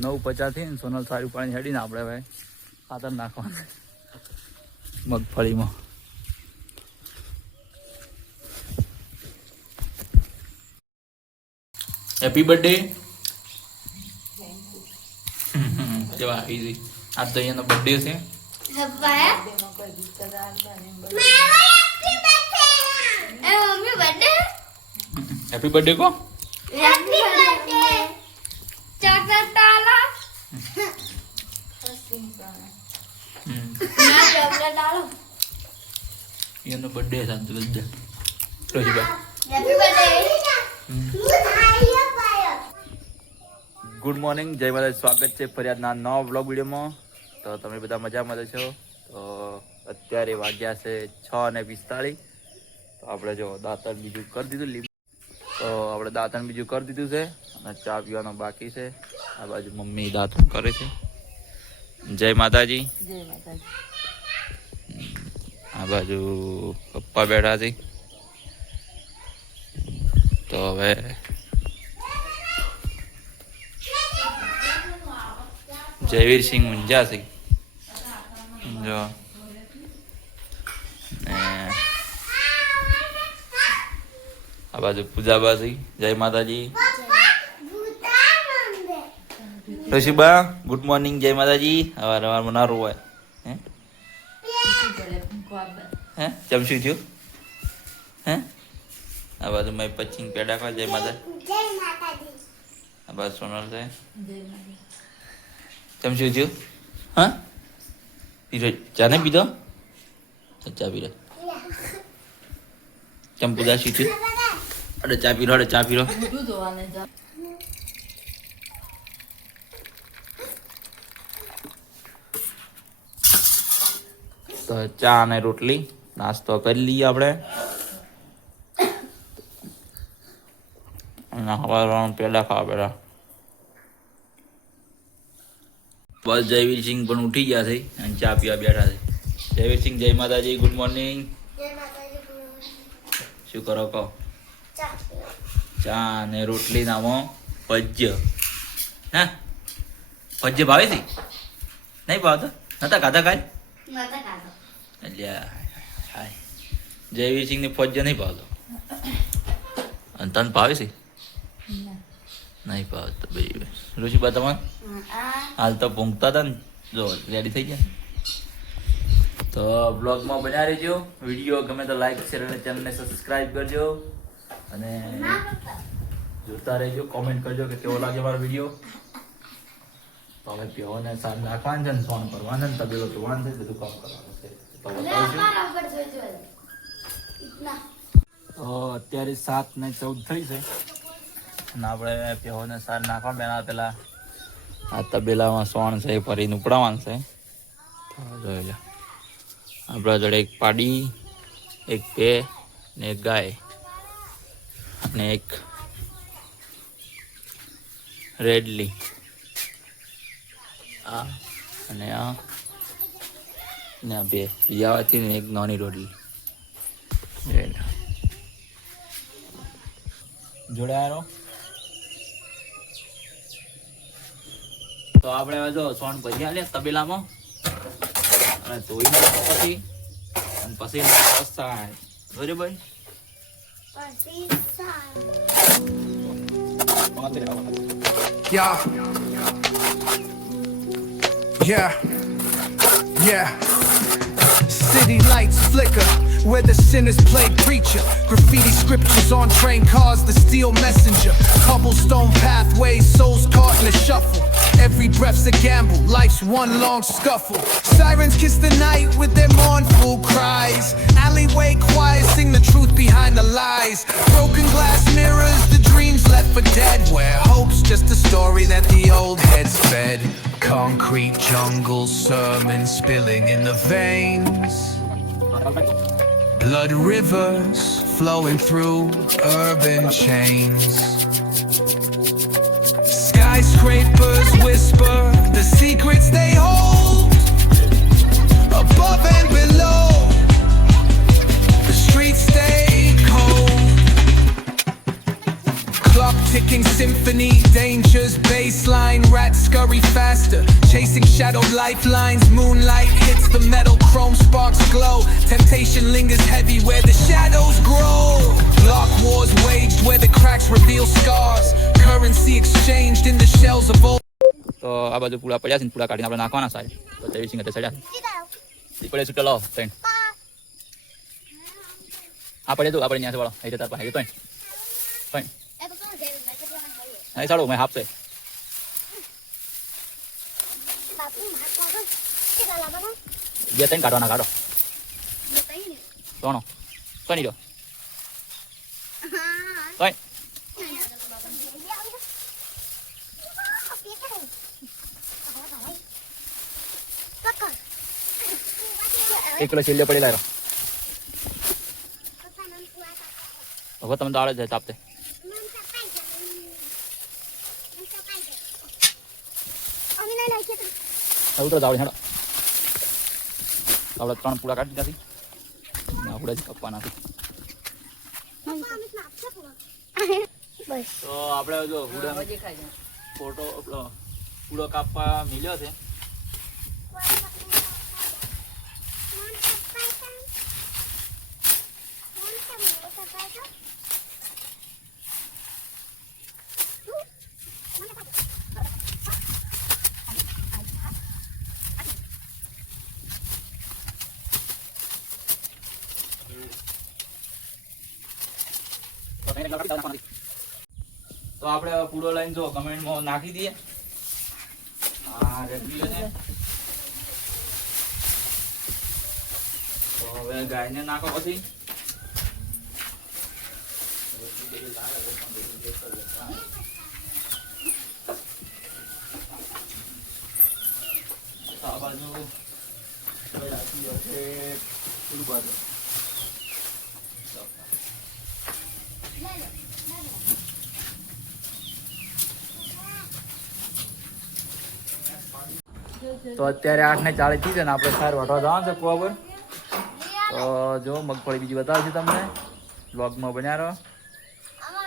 9:50 ને સોનલ સારું પાણી હેડીને આપણે હવે ખાતર નાખવાનું મગફળીમાં. Happy birthday. કેવા ઇઝી. આજ તો અહીંયાનો બર્થડે છે. હેપી બર્થડે કો. Happy birthday. ચોકલેટ ડાલો. ના ચોકલેટ ડાલો. એનો બર્થડે છે આજ તો બધા. રોજીભાઈ હેપી બર્થડે. ગુડ મોર્નિંગ, જય માતાજી. સ્વાગત છે ફરિયાદના નવા વ્લોગ વિડીયોમાં. તો તમે બધા મજામાં છો? તો અત્યારે વાગ્યા છે 6:45. તો આપણે જો દાંતણ બીજું કરી દીધું. તો આપણે દાંતણ બીજું કરી દીધું છે અને ચા પીવાનો બાકી છે. આ બાજુ મમ્મી દાંતણ કરે છે. જય માતાજી. જય માતાજી. આ બાજુ પપ્પા બેઠા છે. તો હવે જયવીરસિંહ મુંજા છે જો. આ બાજુ પૂજાબાજી. જય માતાજી. ઋષિબા ગુડ મોર્નિંગ, જય માતાજી. અવાર અવારમાં ના રોવાય. હે ચમશું થયું હે. આ બાજુ મેં પચીન પેડા ખા. જય માતા. આ બાજુ સોનલ છે. ચમશું થયું હા. પીરો ચા નહીં પીધો? ચા પીરો. ચમ પૂજા શીખ્યું. અરે ચા પીરો. અરે ચા પીરો. તો ચા અને રોટલી નાસ્તો કરી લઈએ આપણે. હવારમાં પેલા ખાવા પેલા બસ જયવીરસિંહ પણ ઉઠી ગયા છે અને ચા પીવા બેઠા છે. જયવીરસિંહ જય માતાજી. Good morning. શું કરો કહો? ચા અને રોટલી નામો ભજ્ય. હા ભજ્ય ભાવે છે? નહીં ભાવતો? નતા ખાધા કાલ? જયવીરસિંહ ને ભજ્ય નહીં ભાવતો. અને તને ભાવે છે? નહીં ભાવતો. ભાઈ ઋષિબા તમારે હાલ તો પૂંઘતા હતા ને. જો રેડી થઈ ગયા. તો બ્લોગમાં બન્યા રહેજો. વિડીયો ગમે તો લાઈક શેર અને ચેનલને સબસ્ક્રાઈબ કરજો અને જોતા રહેજો. કોમેન્ટ કરજો કે કેવો લાગે મારો વિડીયો. તો હવે પીઓને સાર નાખવાનું છે ને સોન કરવાનું ને તબેલો જોવાનું છે, બધું કામ કરવાનું છે. તો અત્યારે 7:14 થઈ છે અને આપણે પીઓને સાર નાખવા બેના પેલા આ તબેલામાં સોણ છે એ ફરીને ઉપડાવવાનું છે. જોઈ લો આપણા જોડે એક પાડી, એક ભે ને એક ગાય અને એક રેડલી. આ અને આ ને આ બે યાવાથી ને એક નાની રોડલી જોડાયારો. તો આપણે હવે જો સોન ભરી આલે તબેલામાં અને ધોઈ નાખો પછી અને પછી સાય બરાબર. Yeah. City lights flicker where the sinners play preacher. Graffiti scriptures on train cars, the steel messenger. Cobblestone pathways, souls caught in a shuffle. Every breath's a gamble, life's one long scuffle. Sirens kiss the night with their mournful cries. Alleyway choirs sing the truth behind the lies. Broken glass mirrors, the dreams left for dead. Where hope's just a story that the old heads fed. Concrete jungle sermons spilling in the veins. Blood rivers flowing through urban chains. Skyscrapers whisper the secrets they hold. Above and below, the streets stay cold. Clock ticking symphony, dangers baseline, rats scurry chasing shadowed lifelines. Moonlight hits the metal, chrome sparks glow. Temptation lingers heavy where the shadows grow. Block wars waged where the cracks reveal scars. Currency exchanged in the shells of old. તો આ બાજુ પૂળા પડ્યા છે ને પૂળા કાઢીને આપણે નાખવાના સાહેબ તો તેવી સિંગતે ચડ્યા દીપડે છૂટો લાવો ત્રણ આ પડે તો આપણે ત્યાં વાળો અહીં તાર પાસે ત્રણ ત્રણ અહીં ચાલો મેં હાફ છે બે ત્રણ કાઢવાના કાઢો ત્રણો ત્રણ જો ત્રણ એક કિલો છેલ્લે પડેલા રહ્યો હવે તમે દાડે જાય તાપતે ઉતરો દાવડે હેડો આપણે ત્રણ પૂરા કાઢી દીધા આપણે જ કપવાના તો આપણે જો ફોટો પૂરો કાપવા મિલ્યો છે તો આપણે પૂરો લાઈન જો કમેન્ટમાં નાખી દઈએ આ રેડી છે તો હવે ગાયને નાખો પછી આ બાજુ પેલું બાજુ તો અત્યારે 8:40 છે ને આપણે સાર વાટવા જવાનું છે કુવા પર તો જો મગફળી બીજી બતાવે છે તમને બ્લોગમાં બન્યા રહો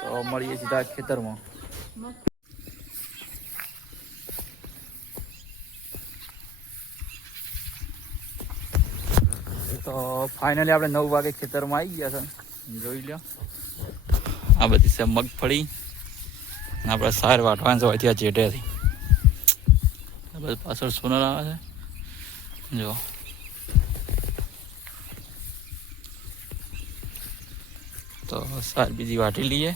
તો મળીએ સીધા ખેતરમાં તો ફાઇનલી આપણે 9 વાગે ખેતરમાં આવી ગયા છે જોઈ લો આ બધી છે મગફળી આપણે સાર વાટવાનું છે ત્યાં જેટેથી પાછળ સોનલ આવે છે જો તો સાર બીજી વાટી લઈએ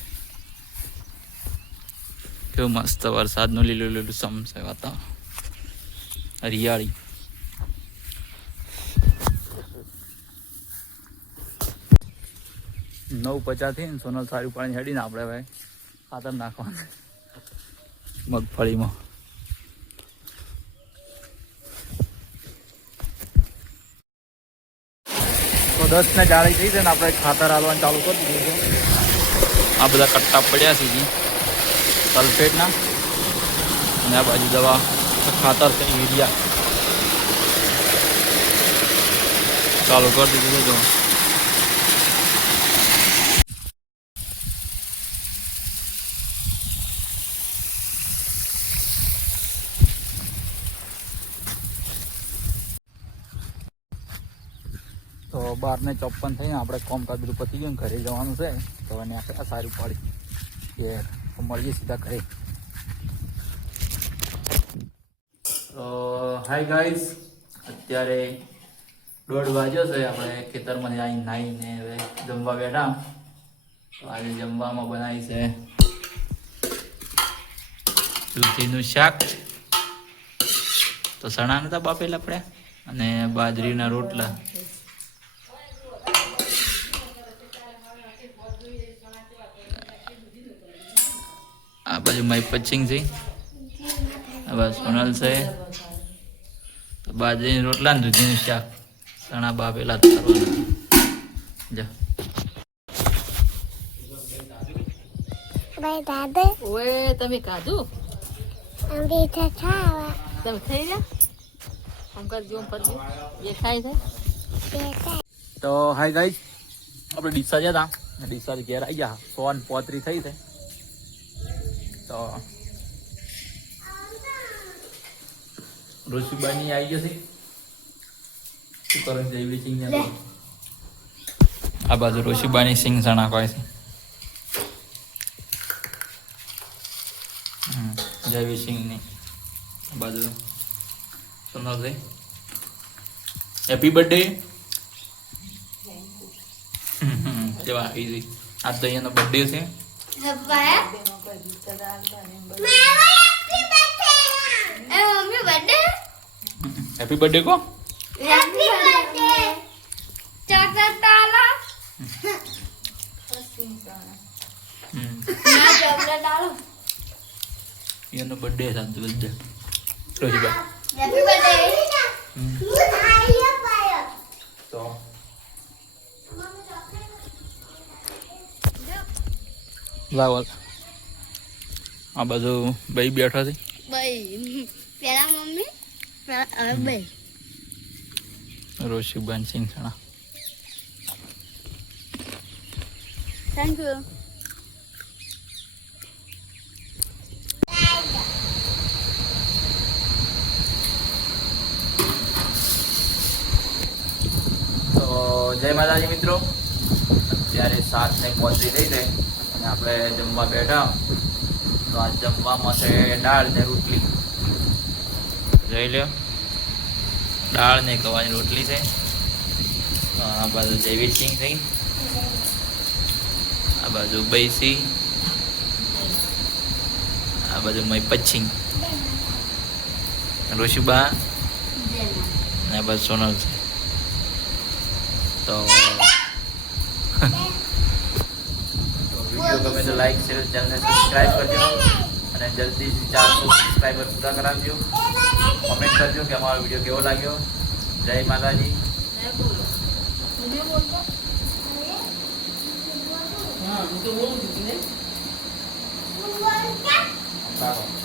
કેવું મસ્ત વરસાદનું લીલું લીલું સમસે વાતાવરણ હરિયાળી 9:50 થી સોનલ સારું પાણી હેડીને આપણે હવે ખાતર નાખવાનું મગફળીમાં તો 10:40 થઈ છે ને આપણે ખાતર હાલવાનું ચાલુ કરી દીધું છે આ બધા કટ્ટા પડ્યા છે જી સલ્ફેટના અને આ બાજુ દવા ખાતર છે યુરિયા ચાલુ કરી દીધું છે જો તો 12:54 થઈને આપણે કામકાજ બધું પતી ગયું ઘરે જવાનું છે તો એને આપણે સારું પાડી કે મળીએ સીધા ઘરે તો હાય ગાઈઝ અત્યારે 1:30 વાગ્યો છે આપણે ખેતરમાં આવીને નાહીને હવે જમવા બેઠા તો આજે જમવામાં બનાવી છે દૂધીનું શાક તો સણા નતા બાફેલા પડ્યા અને બાજરીના રોટલા આ બાજુ માય પચિંગ છે બસ સોનલ છે તો બાજરીના રોટલા ને દૂધીનું શાક ચણા બાફેલા કરવાના જા ભાઈ દાદા ઓએ તમે કાધું અમે ખાવા તમે ખાઈ રહ્યા આમ કરજો પડજો એ ખાય છે બેટા તો હાય ગાઈઝ આપણે ડીસા ગયા હતા ડીસા ઘેર આવી ગયા 1:35 થઈ છે તો રોશીબાની આવી જશે. શું કરે જયવી સિંહ આ બાજુ રોશીબાની સિંગ સણા કહે છે. જયવી સિંહની આ બાજુ સોનલ છે. Happy birthday. કેવા આવી ગઈ. આજ તો અહીંયાનો બર્થડે છે. હેપી બર્થડે કો. એનો બર્થડે છે આજ બર્થડે. રોશીબા તો લાવલ આ બાજુ ભાઈ બેઠા છે. પેલા મમ્મી હવે બે રોશીબાન સિંહ સણા. Thank you. તો જય માતાજી મિત્રો. અત્યારે 7:35 થઈ છે અને આપણે જમવા બેઠા. તો આ જમવામાં છે દાળ ને રોટલી. જોઈ લ્યો, દાળ ને ગવાની રોટલી છે. આ બાજુ જયવીર સિંહ છે. આ બાજુ બૈસી. આ બાજુ મય પચ્છી રોશીબા ને આ બાજુ સોનલ છે. તો વિડીયો ગમે તો લાઈક શેર ચેનલને સબસ્ક્રાઈબ કરજો અને જલ્દી 400 સબસ્ક્રાઈબર પૂરા કરાવજો. કમેન્ટ કરજો કે અમારો વિડીયો કેવો લાગ્યો. જય માતાજી. હા હું તો બોલું છું ને. સારું.